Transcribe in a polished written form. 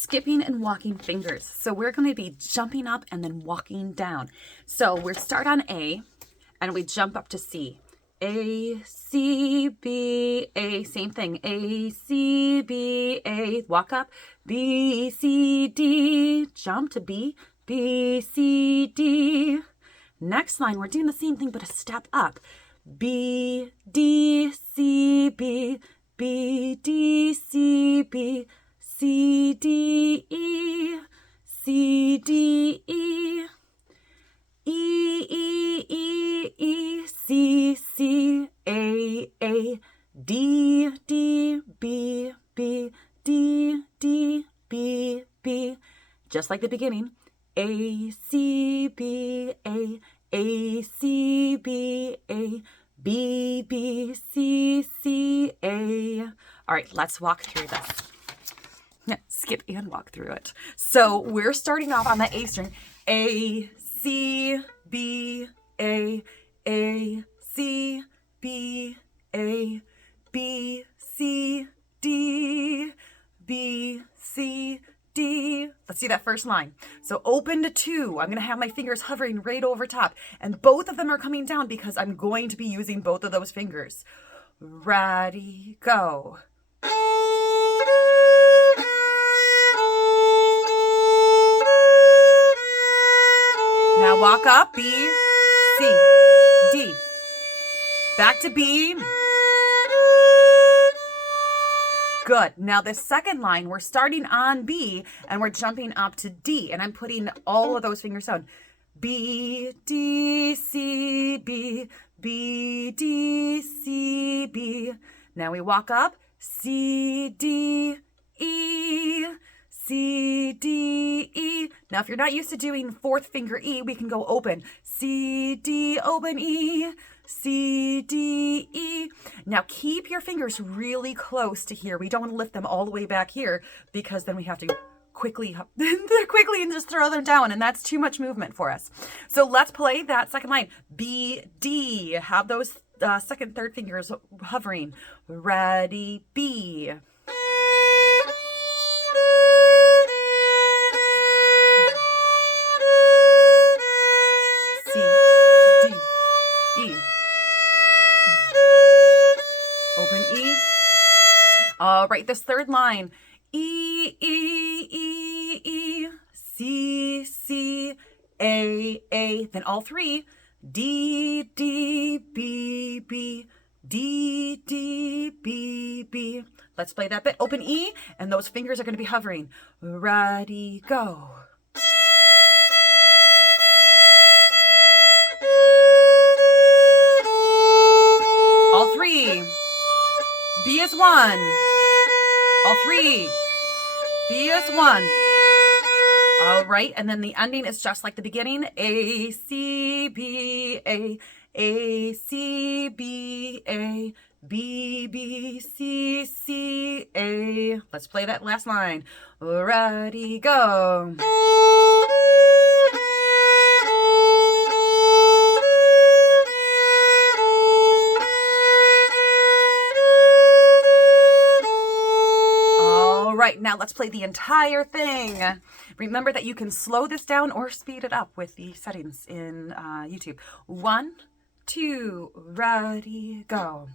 skipping and walking fingers. So we're going to be jumping up and then walking down. So we start on A and we jump up to C. A, C, B, A, same thing. A, C, B, A, walk up. B, C, D, jump to B, B, C, D. Next line, we're doing the same thing but a step up. B, D, C, B, B, D, C, B, C, D, E, C, D, E, E, E, E, E, C, C, A, D, D, B, B, D, D, B, B. Just like the beginning. A, C, B, A, C, B, A, B, B, C, C, A. All right, let's walk through this. Skip and walk through it. So we're starting off on the A string. A, C, B, A, C, B, A, B, C, D, B, C, D. Let's see that first line. So open to 2. I'm going to have my fingers hovering right over top. And both of them are coming down because I'm going to be using both of those fingers. Ready, go. Now walk up, B, C, D. Back to B. Good. Now the second line, we're starting on B and we're jumping up to D. And I'm putting all of those fingers down. B, D, C, B, B, D, C, B. Now we walk up. C, D, E, C, D, E. Now, if you're not used to doing fourth finger E, we can go open. C, D, open E, C, D, E. Now, keep your fingers really close to here. We don't want to lift them all the way back here because then we have to quickly and just throw them down, and that's too much movement for us. So let's play that second line. B, D. Have those second, third fingers hovering. Ready, B. C, D, E. Open E. All right, this third line. E, E, E, E, C, C, A. Then all three. D, D, B, B, D, D, B, B. Let's play that bit. Open E, and those fingers are going to be hovering. Ready, go. All three. B is 1. All three. B is 1. All right, and then the ending is just like the beginning. A, C, B, A, C, B, A, B, B, C, C, A. Let's play that last line. Ready, go. Right, now let's play the entire thing. Remember that you can slow this down or speed it up with the settings in YouTube. 1, 2, ready, go.